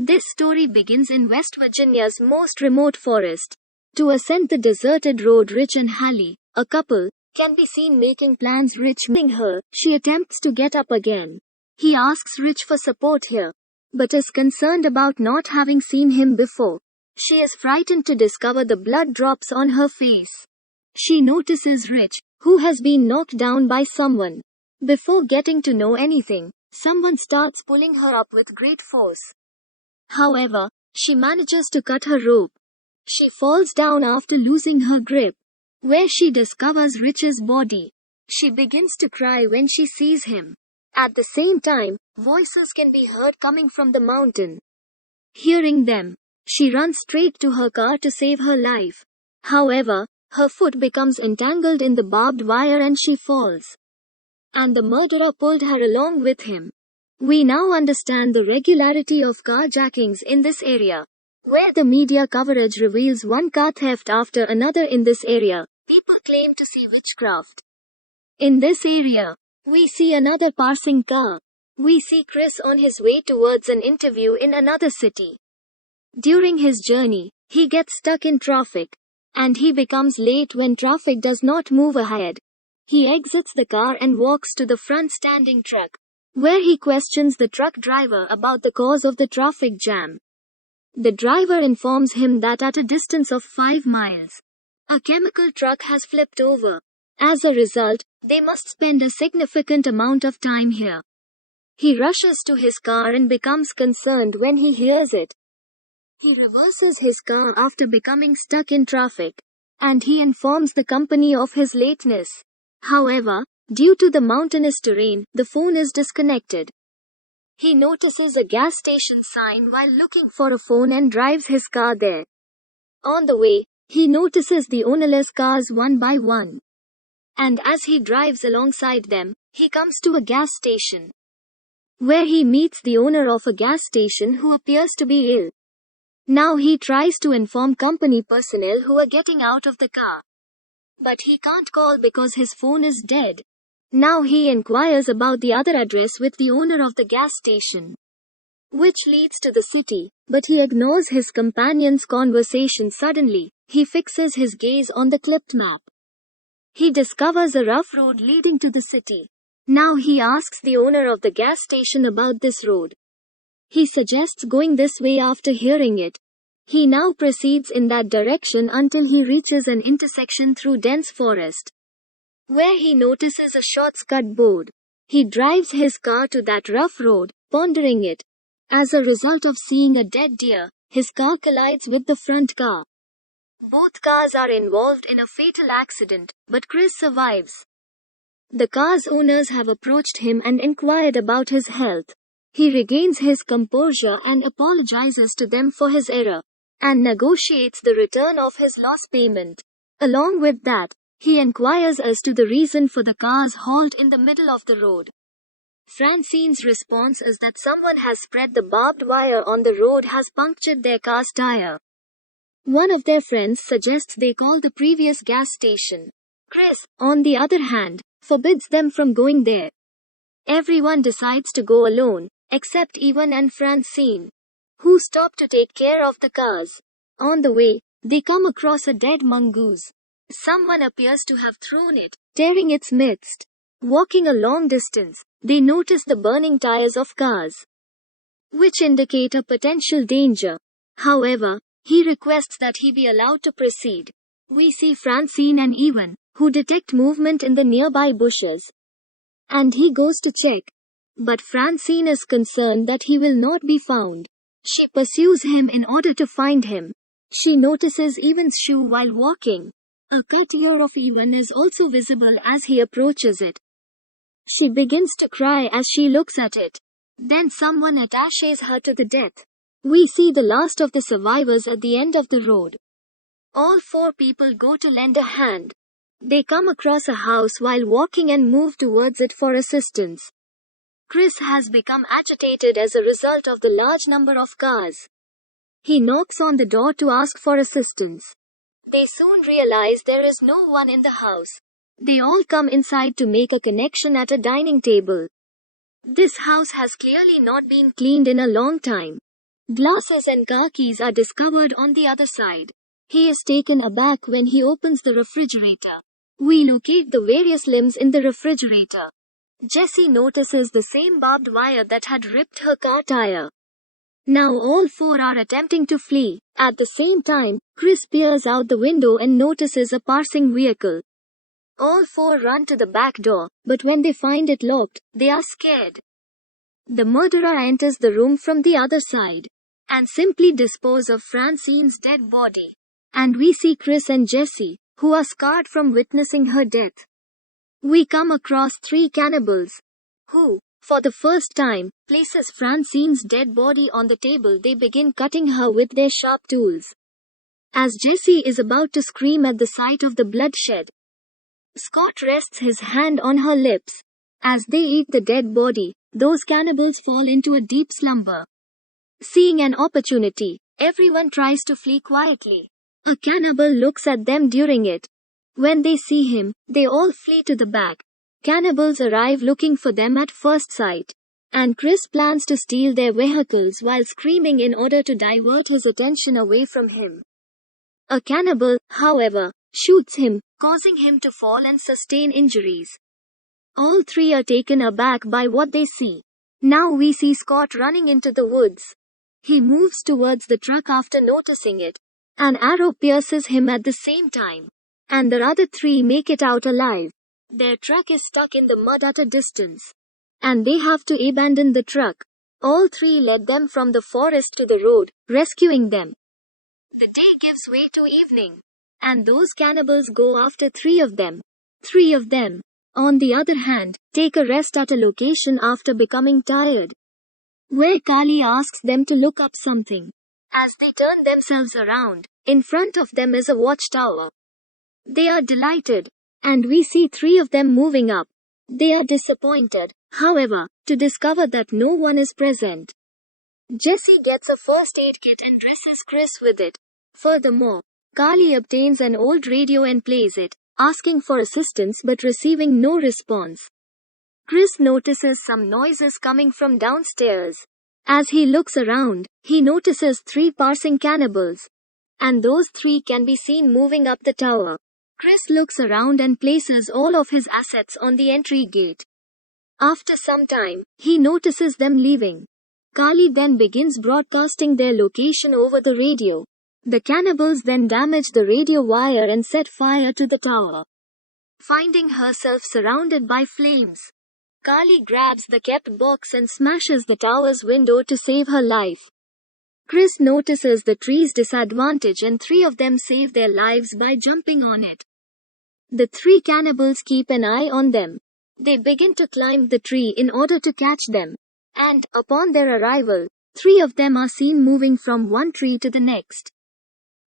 This story begins in West Virginia's most remote forest. To ascend the deserted road, Rich and Hallie, a couple, can be seen making plans. Rich meeting her, she attempts to get up again. He asks Rich for support here, but is concerned about not having seen him before. She is frightened to discover the blood drops on her face. She notices Rich, who has been knocked down by someone. Before getting to know anything, someone starts pulling her up with great force. However, she manages to cut her rope. She falls down after losing her grip, where she discovers Rich's body. She begins to cry when she sees him. At the same time, voices can be heard coming from the mountain. Hearing them, she runs straight to her car to save her life. However, her foot becomes entangled in the barbed wire and she falls. And the murderer pulled her along with him. We now understand the regularity of carjackings in this area, where the media coverage reveals one car theft after another in this area. People claim to see witchcraft. In this area, we see another passing car. We see Chris on his way towards an interview in another city. During his journey, he gets stuck in traffic, and he becomes late when traffic does not move ahead. He exits the car and walks to the front standing truck, where he questions the truck driver about the cause of the traffic jam. The driver informs him that at a distance of 5 miles, a chemical truck has flipped over. As a result, they must spend a significant amount of time here. He rushes to his car and becomes concerned when he hears it. He reverses his car after becoming stuck in traffic, and he informs the company of his lateness. However, due to the mountainous terrain, the phone is disconnected. He notices a gas station sign while looking for a phone and drives his car there. On the way, he notices the ownerless cars one by one. And as he drives alongside them, he comes to a gas station, where he meets the owner of a gas station who appears to be ill. Now he tries to inform company personnel who are getting out of the car. But he can't call because his phone is dead. Now he inquires about the other address with the owner of the gas station, which leads to the city, but he ignores his companion's conversation. Suddenly, he fixes his gaze on the clipped map. He discovers a rough road leading to the city. Now he asks the owner of the gas station about this road. He suggests going this way. After hearing it, he now proceeds in that direction until he reaches an intersection through dense forest, where he notices a short-cut board. He drives his car to that rough road, pondering it. As a result of seeing a dead deer, his car collides with the front car. Both cars are involved in a fatal accident, but Chris survives. The car's owners have approached him and inquired about his health. He regains his composure and apologizes to them for his error, and negotiates the return of his loss payment. Along with that, he inquires as to the reason for the car's halt in the middle of the road. Francine's response is that someone has spread the barbed wire on the road has punctured their car's tire. One of their friends suggests they call the previous gas station. Chris, on the other hand, forbids them from going there. Everyone decides to go alone, except Evan and Francine, who stop to take care of the cars. On the way, they come across a dead mongoose. Someone appears to have thrown it, tearing its midst. Walking a long distance, they notice the burning tires of cars, which indicate a potential danger. However, he requests that he be allowed to proceed. We see Francine and Evan, who detect movement in the nearby bushes, and he goes to check. But Francine is concerned that he will not be found. She pursues him in order to find him. She notices Evan's shoe while walking. A cut ear of Evan is also visible as he approaches it. She begins to cry as she looks at it. Then someone attaches her to the death. We see the last of the survivors at the end of the road. All 4 people go to lend a hand. They come across a house while walking and move towards it for assistance. Chris has become agitated as a result of the large number of cars. He knocks on the door to ask for assistance. They soon realize there is no one in the house. They all come inside to make a connection at a dining table. This house has clearly not been cleaned in a long time. Glasses and car keys are discovered on the other side. He is taken aback when he opens the refrigerator. We locate the various limbs in the refrigerator. Jessie notices the same barbed wire that had ripped her car tire. Now all four are attempting to flee. At the same time, Chris peers out the window and notices a passing vehicle. All four run to the back door, but when they find it locked, they are scared. The murderer enters the room from the other side and simply disposes of Francine's dead body. And we see Chris and Jessie, who are scarred from witnessing her death. We come across three cannibals, who, for the first time, places Francine's dead body on the table. They begin cutting her with their sharp tools. As Jessie is about to scream at the sight of the bloodshed, Scott rests his hand on her lips. As they eat the dead body, those cannibals fall into a deep slumber. Seeing an opportunity, everyone tries to flee quietly. A cannibal looks at them during it. When they see him, they all flee to the back. Cannibals arrive looking for them at first sight. And Chris plans to steal their vehicles while screaming in order to divert his attention away from him. A cannibal, however, shoots him, causing him to fall and sustain injuries. All three are taken aback by what they see. Now we see Scott running into the woods. He moves towards the truck after noticing it. An arrow pierces him at the same time. And the other three make it out alive. Their truck is stuck in the mud at a distance. And they have to abandon the truck. All three led them from the forest to the road, rescuing them. The day gives way to evening. And those cannibals go after three of them. Three of them, on the other hand, take a rest at a location after becoming tired, where Kali asks them to look up something. As they turn themselves around, in front of them is a watchtower. They are delighted, and we see three of them moving up. They are disappointed, however, to discover that no one is present. Jessie gets a first aid kit and dresses Chris with it. Furthermore, Kali obtains an old radio and plays it, asking for assistance but receiving no response. Chris notices some noises coming from downstairs. As he looks around, he notices three passing cannibals. And those three can be seen moving up the tower. Chris looks around and places all of his assets on the entry gate. After some time, he notices them leaving. Kali then begins broadcasting their location over the radio. The cannibals then damage the radio wire and set fire to the tower. Finding herself surrounded by flames, Kali grabs the kept box and smashes the tower's window to save her life. Chris notices the tree's disadvantage and three of them save their lives by jumping on it. The three cannibals keep an eye on them. They begin to climb the tree in order to catch them. And, upon their arrival, three of them are seen moving from one tree to the next.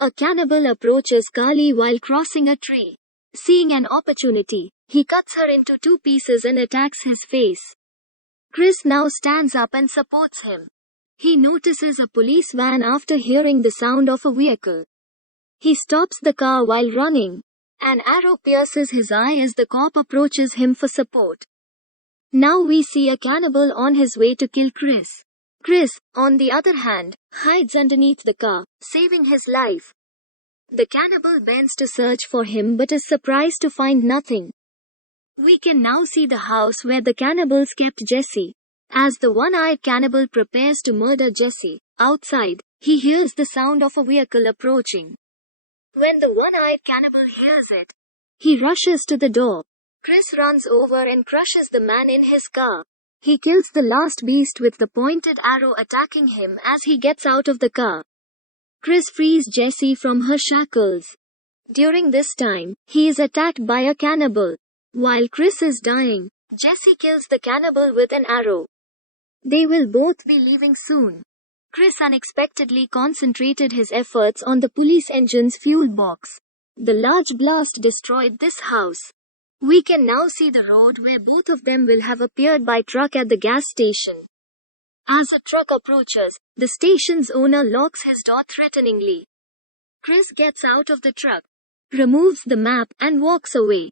A cannibal approaches Kali while crossing a tree. Seeing an opportunity, he cuts her into two pieces and attacks his face. Chris now stands up and supports him. He notices a police van after hearing the sound of a vehicle. He stops the car while running. An arrow pierces his eye as the cop approaches him for support. Now we see a cannibal on his way to kill Chris. Chris, on the other hand, hides underneath the car, saving his life. The cannibal bends to search for him but is surprised to find nothing. We can now see the house where the cannibals kept Jessie. As the one-eyed cannibal prepares to murder Jessie, outside, he hears the sound of a vehicle approaching. When the one-eyed cannibal hears it, he rushes to the door. Chris runs over and crushes the man in his car. He kills the last beast with the pointed arrow attacking him as he gets out of the car. Chris frees Jessie from her shackles. During this time, he is attacked by a cannibal. While Chris is dying, Jessie kills the cannibal with an arrow. They will both be leaving soon. Chris unexpectedly concentrated his efforts on the police engine's fuel box. The large blast destroyed this house. We can now see the road where both of them will have appeared by truck at the gas station. As a truck approaches, the station's owner locks his door threateningly. Chris gets out of the truck, removes the map, and walks away.